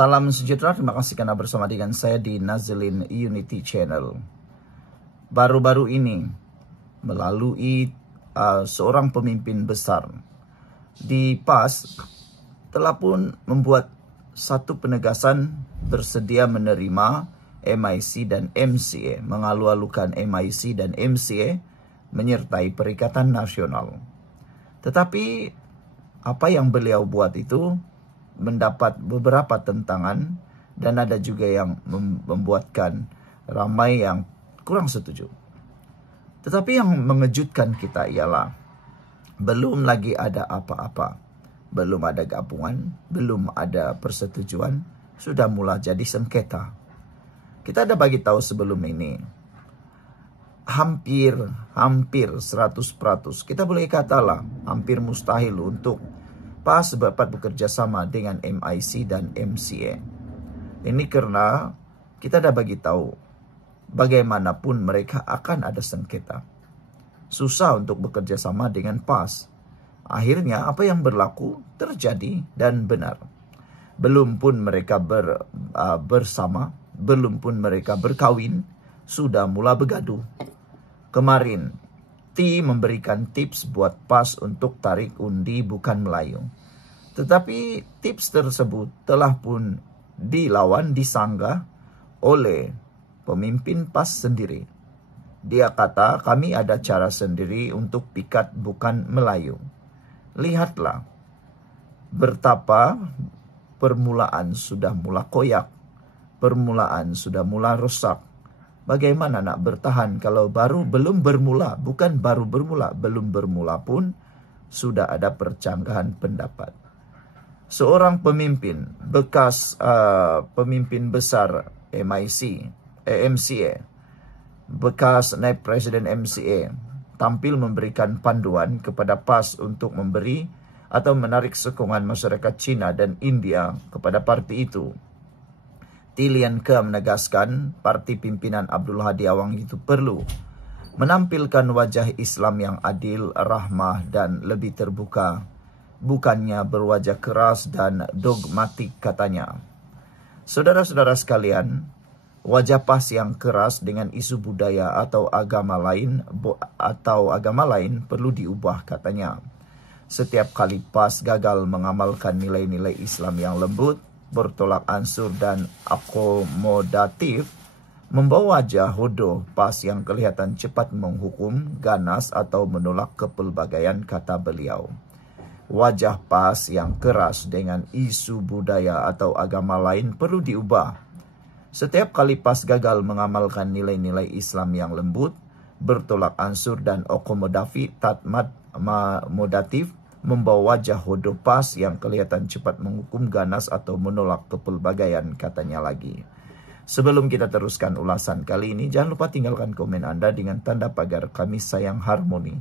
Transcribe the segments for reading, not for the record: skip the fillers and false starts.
Salam sejahtera, terima kasih karena bersama dengan saya di Nazlin Unity Channel. Baru-baru ini, melalui seorang pemimpin besar di PAS, telah pun membuat satu penegasan bersedia menerima MIC dan MCA, mengalu-alukan MIC dan MCA menyertai Perikatan Nasional. Tetapi apa yang beliau buat itu mendapat beberapa tentangan dan ada juga yang membuatkan ramai yang kurang setuju. Tetapi yang mengejutkan kita ialah belum lagi ada apa-apa, belum ada gabungan, belum ada persetujuan, sudah mulai jadi sengketa. Kita ada bagi tahu sebelum ini, hampir 100%, kita boleh katalah hampir mustahil untuk PAS dapat bekerja sama dengan MIC dan MCA. Ini karena kita dah bagi tahu bagaimanapun mereka akan ada sengketa. Susah untuk bekerja sama dengan PAS. Akhirnya apa yang berlaku terjadi dan benar. Belum pun mereka bersama, belum pun mereka berkawin, sudah mula bergaduh. Kemarin memberikan tips buat PAS untuk tarik undi bukan Melayu. Tetapi tips tersebut telah pun dilawan, disanggah oleh pemimpin PAS sendiri. Dia kata kami ada cara sendiri untuk pikat bukan Melayu. Lihatlah betapa permulaan sudah mula koyak, permulaan sudah mula rosak. Bagaimana nak bertahan kalau belum bermula, bukan baru bermula, belum bermula pun sudah ada percanggahan pendapat. Seorang pemimpin, bekas pemimpin besar MCA, bekas naib presiden MCA, tampil memberikan panduan kepada PAS untuk memberi atau menarik sokongan masyarakat Cina dan India kepada parti itu. Tilian Ke menegaskan parti pimpinan Abdul Hadi Awang itu perlu menampilkan wajah Islam yang adil, rahmah dan lebih terbuka, bukannya berwajah keras dan dogmatik katanya. Saudara-saudara sekalian, wajah PAS yang keras dengan isu budaya atau agama lain perlu diubah katanya. Setiap kali PAS gagal mengamalkan nilai-nilai Islam yang lembut, bertolak ansur dan akomodatif, membawa wajah hodoh PAS yang kelihatan cepat menghukum, ganas atau menolak kepelbagaian, kata beliau. Wajah PAS yang keras dengan isu budaya atau agama lain perlu diubah. Setiap kali PAS gagal mengamalkan nilai-nilai Islam yang lembut, bertolak ansur dan akomodatif, membawa wajah hodoh PAS yang kelihatan cepat menghukum, ganas atau menolak kepelbagaian, katanya lagi. Sebelum kita teruskan ulasan kali ini, jangan lupa tinggalkan komen Anda dengan tanda pagar kami sayang harmoni.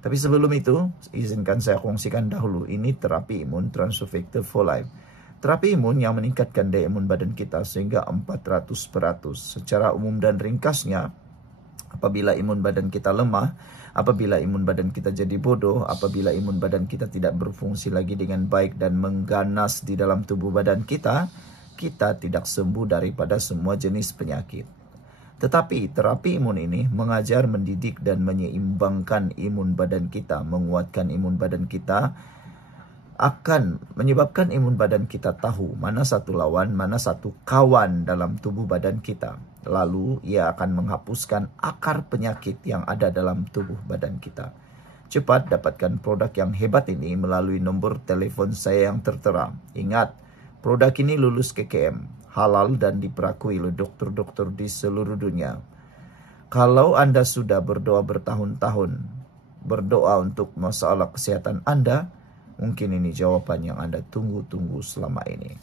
Tapi sebelum itu, izinkan saya kongsikan dahulu, ini terapi imun Transofector for Life. Terapi imun yang meningkatkan daya imun badan kita sehingga 400%. Secara umum dan ringkasnya, apabila imun badan kita lemah, apabila imun badan kita jadi bodoh, apabila imun badan kita tidak berfungsi lagi dengan baik dan mengganas di dalam tubuh badan kita, kita tidak sembuh daripada semua jenis penyakit. Tetapi terapi imun ini mengajar, mendidik dan menyeimbangkan imun badan kita, menguatkan imun badan kita, akan menyebabkan imun badan kita tahu mana satu lawan, mana satu kawan dalam tubuh badan kita. Lalu ia akan menghapuskan akar penyakit yang ada dalam tubuh badan kita. Cepat dapatkan produk yang hebat ini melalui nomor telepon saya yang tertera. Ingat, produk ini lulus KKM, halal dan diperakui oleh dokter-dokter di seluruh dunia. Kalau Anda sudah berdoa bertahun-tahun, berdoa untuk masalah kesehatan Anda, mungkin ini jawaban yang Anda tunggu-tunggu selama ini.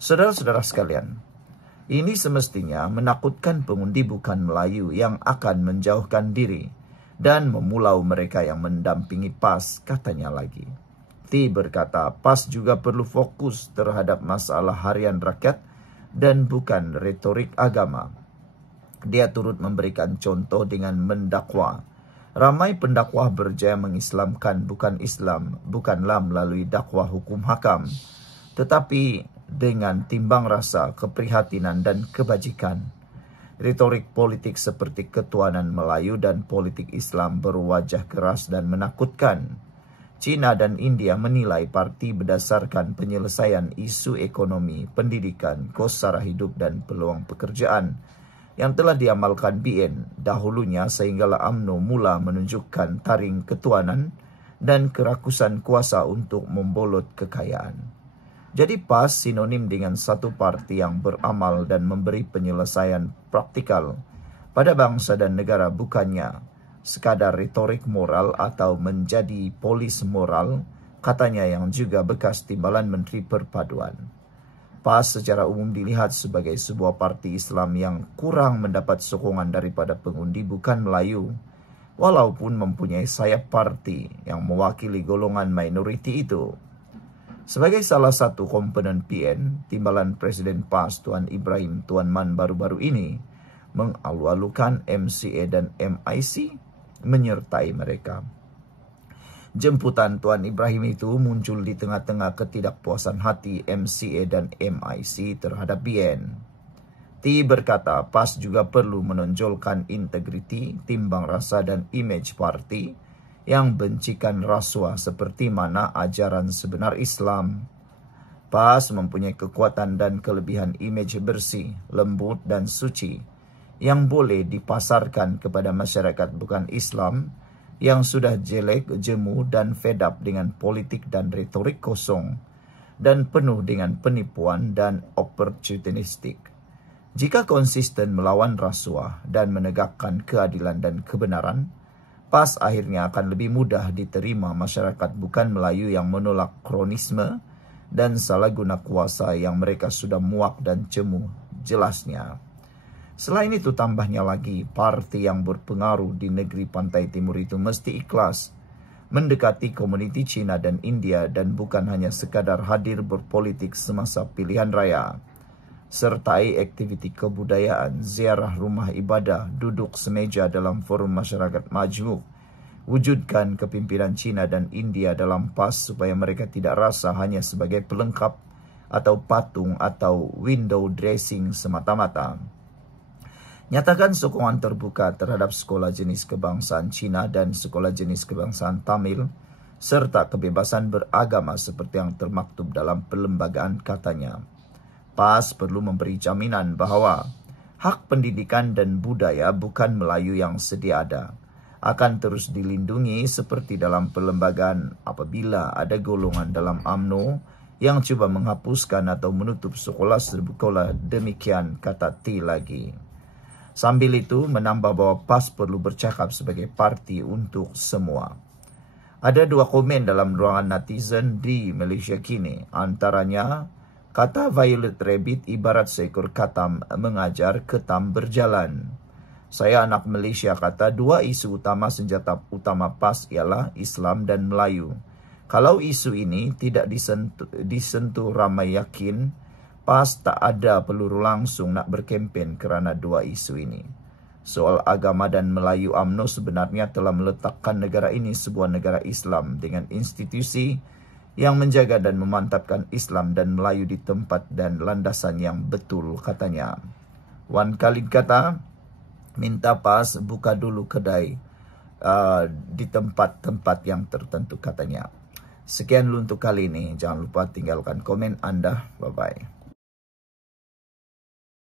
Saudara-saudara sekalian, ini semestinya menakutkan pengundi bukan Melayu yang akan menjauhkan diri dan memulau mereka yang mendampingi PAS, katanya lagi. Ti berkata, PAS juga perlu fokus terhadap masalah harian rakyat dan bukan retorik agama. Dia turut memberikan contoh dengan mendakwa. Ramai pendakwah berjaya mengislamkan bukan Islam, bukanlah melalui dakwah hukum hakam, tetapi dengan timbang rasa, keprihatinan, dan kebajikan. Retorik politik seperti ketuanan Melayu dan politik Islam berwajah keras dan menakutkan. China dan India menilai parti berdasarkan penyelesaian isu ekonomi, pendidikan, kos sara hidup, dan peluang pekerjaan yang telah diamalkan BN dahulunya, sehinggalah UMNO mula menunjukkan taring ketuanan dan kerakusan kuasa untuk membolot kekayaan. Jadi PAS sinonim dengan satu parti yang beramal dan memberi penyelesaian praktikal pada bangsa dan negara, bukannya sekadar retorik moral atau menjadi polis moral, katanya, yang juga bekas timbalan Menteri Perpaduan. PAS secara umum dilihat sebagai sebuah parti Islam yang kurang mendapat sokongan daripada pengundi bukan Melayu, walaupun mempunyai sayap parti yang mewakili golongan minoriti itu. Sebagai salah satu komponen PN, timbalan Presiden PAS Tuan Ibrahim Tuan Man baru-baru ini mengalu-alukan MCA dan MIC menyertai mereka. Jemputan Tuan Ibrahim itu muncul di tengah-tengah ketidakpuasan hati MCA dan MIC terhadap BN. T berkata PAS juga perlu menonjolkan integriti, timbang rasa, dan imej parti yang bencikan rasuah seperti mana ajaran sebenar Islam. PAS mempunyai kekuatan dan kelebihan imej bersih, lembut, dan suci yang boleh dipasarkan kepada masyarakat bukan Islam yang sudah jelek, jemu, dan fed up dengan politik dan retorik kosong dan penuh dengan penipuan dan opportunistik. Jika konsisten melawan rasuah dan menegakkan keadilan dan kebenaran, PAS akhirnya akan lebih mudah diterima masyarakat bukan Melayu yang menolak kronisme dan salah guna kuasa yang mereka sudah muak dan jemu, jelasnya. Selain itu, tambahnya lagi, parti yang berpengaruh di negeri pantai timur itu mesti ikhlas mendekati komuniti Cina dan India dan bukan hanya sekadar hadir berpolitik semasa pilihan raya. Sertai aktiviti kebudayaan, ziarah rumah ibadah, duduk semeja dalam forum masyarakat majmuk. Wujudkan kepimpinan Cina dan India dalam PAS supaya mereka tidak rasa hanya sebagai pelengkap atau patung atau window dressing semata-mata. Nyatakan sokongan terbuka terhadap sekolah jenis kebangsaan Cina dan sekolah jenis kebangsaan Tamil, serta kebebasan beragama seperti yang termaktub dalam perlembagaan, katanya. PAS perlu memberi jaminan bahawa hak pendidikan dan budaya bukan Melayu yang sedia ada akan terus dilindungi seperti dalam perlembagaan apabila ada golongan dalam UMNO yang cuba menghapuskan atau menutup sekolah-sekolah demikian, kata T lagi. Sambil itu menambah bahwa PAS perlu bercakap sebagai parti untuk semua. Ada dua komen dalam ruangan netizen di Malaysia kini. Antaranya, kata Violet Rabbit ibarat seekor katam mengajar ketam berjalan. Saya anak Malaysia, kata, dua isu utama senjata utama PAS ialah Islam dan Melayu. Kalau isu ini tidak disentuh ramai, yakin PAS tak ada peluru langsung nak berkempen kerana dua isu ini. Soal agama dan Melayu, UMNO sebenarnya telah meletakkan negara ini sebuah negara Islam dengan institusi yang menjaga dan memantapkan Islam dan Melayu di tempat dan landasan yang betul, katanya. Wan Khalid kata, minta PAS buka dulu kedai di tempat-tempat yang tertentu, katanya. Sekian untuk kali ini. Jangan lupa tinggalkan komen Anda. Bye-bye.